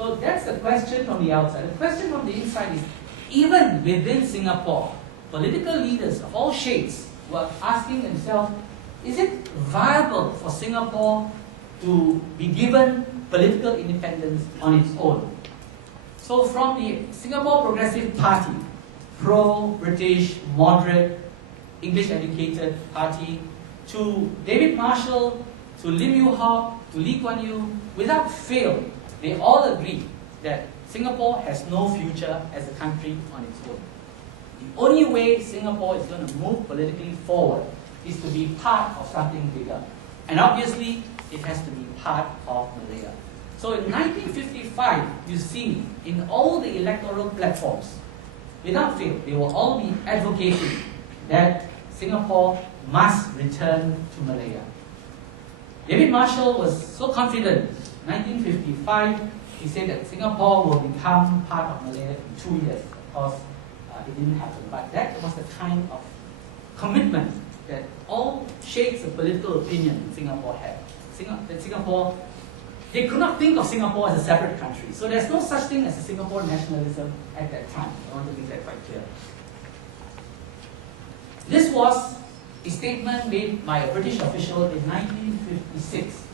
So that's the question from the outside. The question from the inside is, even within Singapore, political leaders of all shades were asking themselves, is it viable for Singapore to be given political independence on its own? So from the Singapore Progressive Party, pro-British, moderate, English-educated party, to David Marshall, to Lim Yew Hock, to Lee Kuan Yew, without fail, they all agree that Singapore has no future as a country on its own. The only way Singapore is going to move politically forward is to be part of something bigger. And obviously, it has to be part of Malaya. So in 1955, you see, in all the electoral platforms, without fail, they will all be advocating that Singapore must return to Malaya. David Marshall was so confident. 1955, he said that Singapore will become part of Malaya in 2 years. Of course, it didn't happen, but that was the kind of commitment that all shades of political opinion in Singapore had. Singapore, they could not think of Singapore as a separate country. So there's no such thing as a Singapore nationalism at that time. I want to make that quite clear. This was a statement made by a British official in 1956.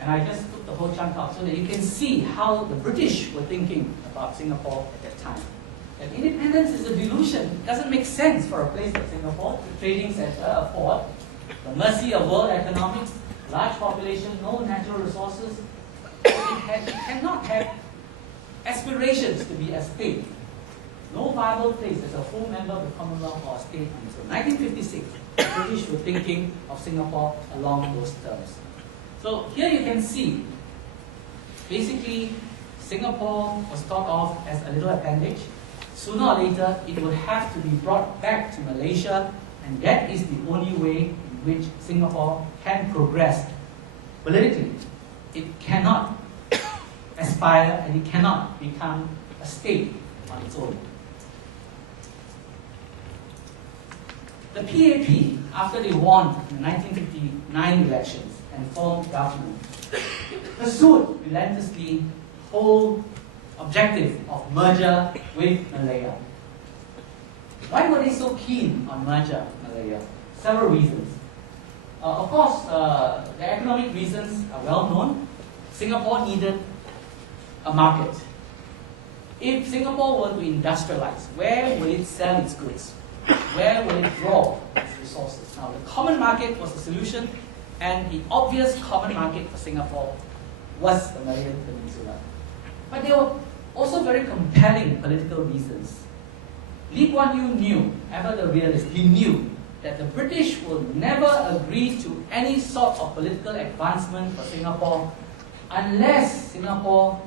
And I just took the whole chunk out so that you can see how the British were thinking about Singapore at that time. That independence is a delusion. It doesn't make sense for a place like Singapore, the trading center, a port, the mercy of world economics, large population, no natural resources. It cannot have aspirations to be a state. No viable place as a full member of the Commonwealth or a state. So 1956, the British were thinking of Singapore along those terms. So here you can see, basically, Singapore was thought of as a little appendage. Sooner or later, it will have to be brought back to Malaysia, and that is the only way in which Singapore can progress politically. It cannot aspire and it cannot become a state on its own. The PAP, after they won the 1959 elections and formed government, pursued relentlessly the whole objective of merger with Malaya. Why were they so keen on merger with Malaya? Several reasons. Of course, the economic reasons are well known. Singapore needed a market. If Singapore were to industrialize, where will it sell its goods? Where will it draw its resources? Now, the common market was the solution, and the obvious common market for Singapore was the Malayan Peninsula. But there were also very compelling political reasons. Lee Kuan Yew knew, ever the realist, he knew that the British would never agree to any sort of political advancement for Singapore unless Singapore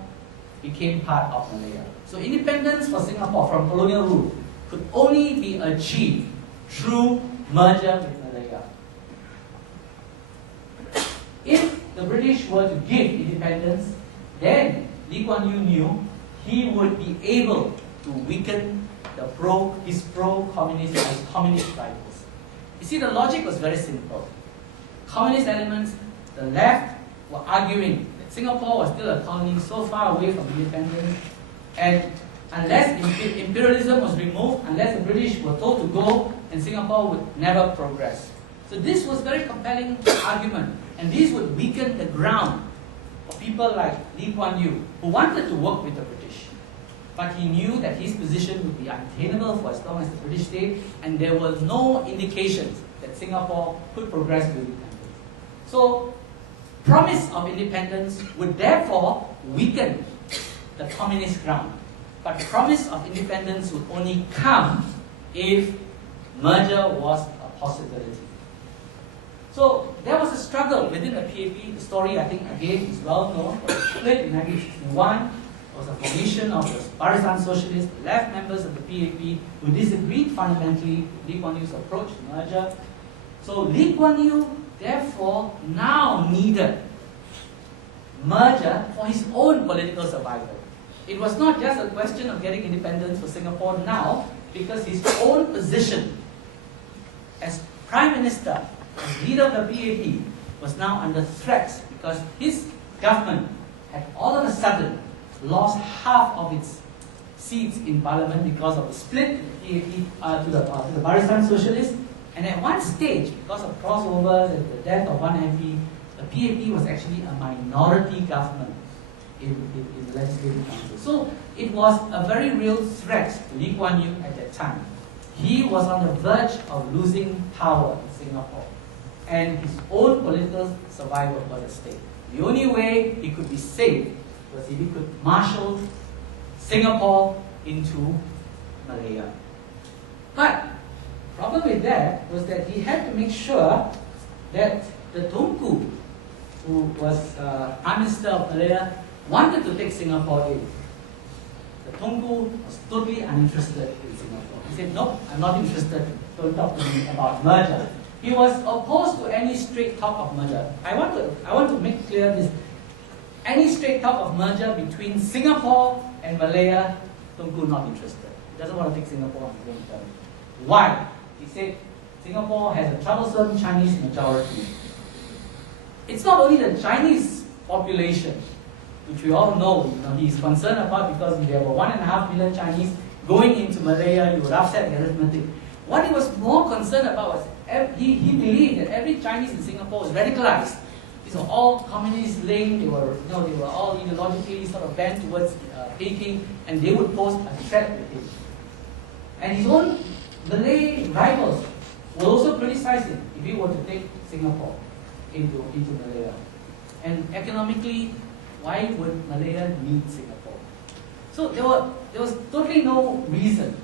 became part of Malaya. So independence for Singapore from colonial rule could only be achieved through merger with Malaya. If the British were to give independence, then Lee Kuan Yew knew he would be able to weaken his pro-communist and his communist rivals. You see, the logic was very simple. Communist elements, the left, were arguing that Singapore was still a colony so far away from independence, and unless imperialism was removed, unless the British were told to go, and Singapore would never progress. So this was a very compelling argument, and this would weaken the ground for people like Lee Kuan Yew, who wanted to work with the British. But he knew that his position would be untenable for as long as the British stayed, and there were no indications that Singapore could progress with independence. So, promise of independence would therefore weaken the communist ground. But promise of independence would only come if merger was a possibility. So there was a struggle within the PAP. The story, I think, again, is well known. It was split in 1961. There was a formation of the Barisan Socialist, left members of the PAP who disagreed fundamentally with Lee Kuan Yew's approach to merger. So Lee Kuan Yew, therefore, now needed merger for his own political survival. It was not just a question of getting independence for Singapore now, because his own position as Prime Minister, as leader of the PAP, was now under threat because his government had all of a sudden lost half of its seats in parliament because of the split to the Barisan Socialists. And at one stage, because of crossovers and the death of one MP, the PAP was actually a minority government in the Legislative Council. So it was a very real threat to Lee Kuan Yew at that time. He was on the verge of losing power in Singapore, and his own political survival was at stake. The only way he could be saved was if he could marshal Singapore into Malaya. But the problem with that was that he had to make sure that the Tunku, who was Prime Minister of Malaya, wanted to take Singapore in. The Tunku was totally uninterested in Singapore. He said, "Nope, I'm not interested. Don't talk to me about merger." He was opposed to any straight talk of merger. I want to make clear this. Any straight talk of merger between Singapore and Malaya, Tunku not interested. He doesn't want to take Singapore on his own terms. Why? He said Singapore has a troublesome Chinese majority. It's not only the Chinese population, which we all know, he's concerned about, because if there were 1.5 million Chinese going into Malaya, you would upset the arithmetic. What he was more concerned about was he believed that every Chinese in Singapore was radicalized. These were all communist linked. They were all ideologically sort of bent towards Peking, and they would pose a threat to him. And his own Malay rivals would also criticize him if he were to take Singapore into Malaya. And economically, why would Malaya need Singapore? So there was totally no reason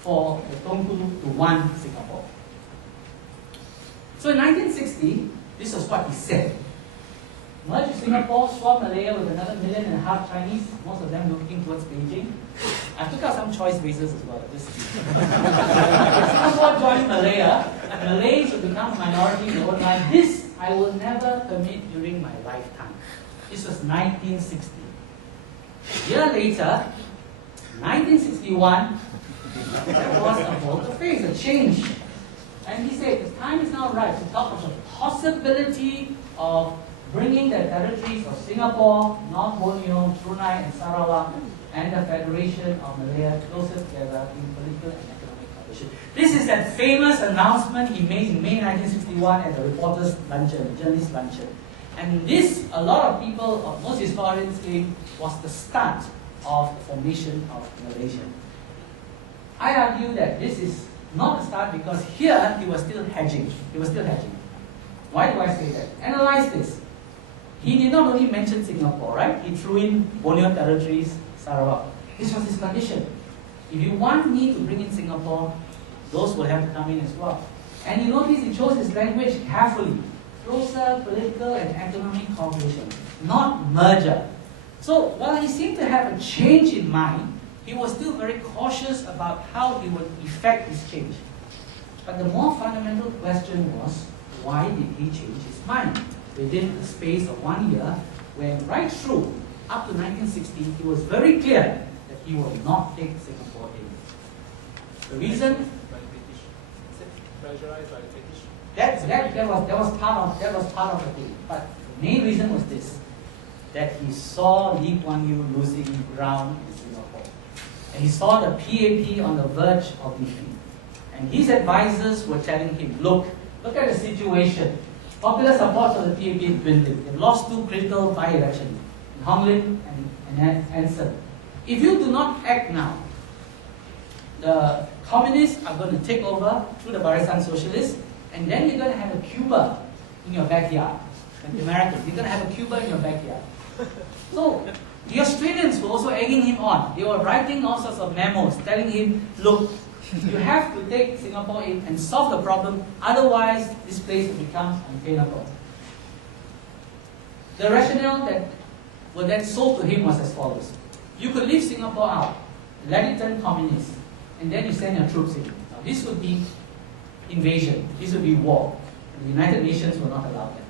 for the Tunku to want Singapore. So in 1960, this was what he said. Merge Singapore, swap Malaya with another 1.5 million Chinese, most of them looking towards Beijing. I took out some choice bases as well. If Singapore joined Malaya, Malays will become a minority in their own land. This I will never permit during my lifetime. This was 1960. A year later, 1961, there was a volte-face, a change. And he said, the time is now right to talk of the possibility of bringing the territories of Singapore, North Borneo, Brunei and Sarawak, and the Federation of Malaya closer together in political and economic cooperation. This is that famous announcement he made in May 1961 at the reporters' luncheon, journalist luncheon. And this, a lot of people, most historians claim, was the start of the formation of Malaysia. I argue that this is not the start, because here he was still hedging. Why do I say that? Analyze this. He did not only mention Singapore, right? He threw in Borneo territories, Sarawak. This was his condition. If you want me to bring in Singapore, those will have to come in as well. And you notice he chose his language carefully. Closer political and economic cooperation, not merger. So while he seemed to have a change in mind, he was still very cautious about how he would effect this change. But the more fundamental question was, why did he change his mind? Within a space of 1 year, when right through, up to 1960, he was very clear that he would not take Singapore in. The reason? Pressurized by the British. That was part of the thing. But the main reason was this, that he saw Lee Kuan Yew losing ground in Singapore. And he saw the PAP on the verge of defeat. And his advisors were telling him, look at the situation. Popular support for the PAP is dwindling. They've lost 2 critical by-elections, in Hong Lim and Anson. If you do not act now, the communists are going to take over through the Barisan Socialists, and then you're going to have a Cuba in your backyard. And the Americans, you're going to have a Cuba in your backyard. So the Australians were also egging him on. They were writing all sorts of memos telling him, look, you have to take Singapore in and solve the problem, otherwise this place will become untenable. The rationale that was then sold to him was as follows. You could leave Singapore out, let it turn communist, and then you send your troops in. Now this would be invasion, this would be war. The United Nations will not allow that.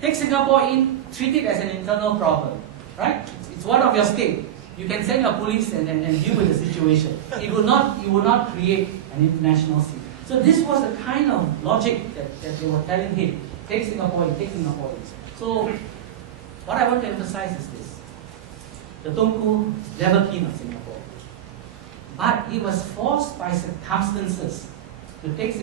Take Singapore in, treat it as an internal problem, right? It's one of your state. You can send your police and deal with the situation. It will not create an international scene. So this was the kind of logic that they were telling him. Take Singapore in, take Singapore in. So what I want to emphasize is this. the Tunku is never keen on Singapore. But he was forced by circumstances to take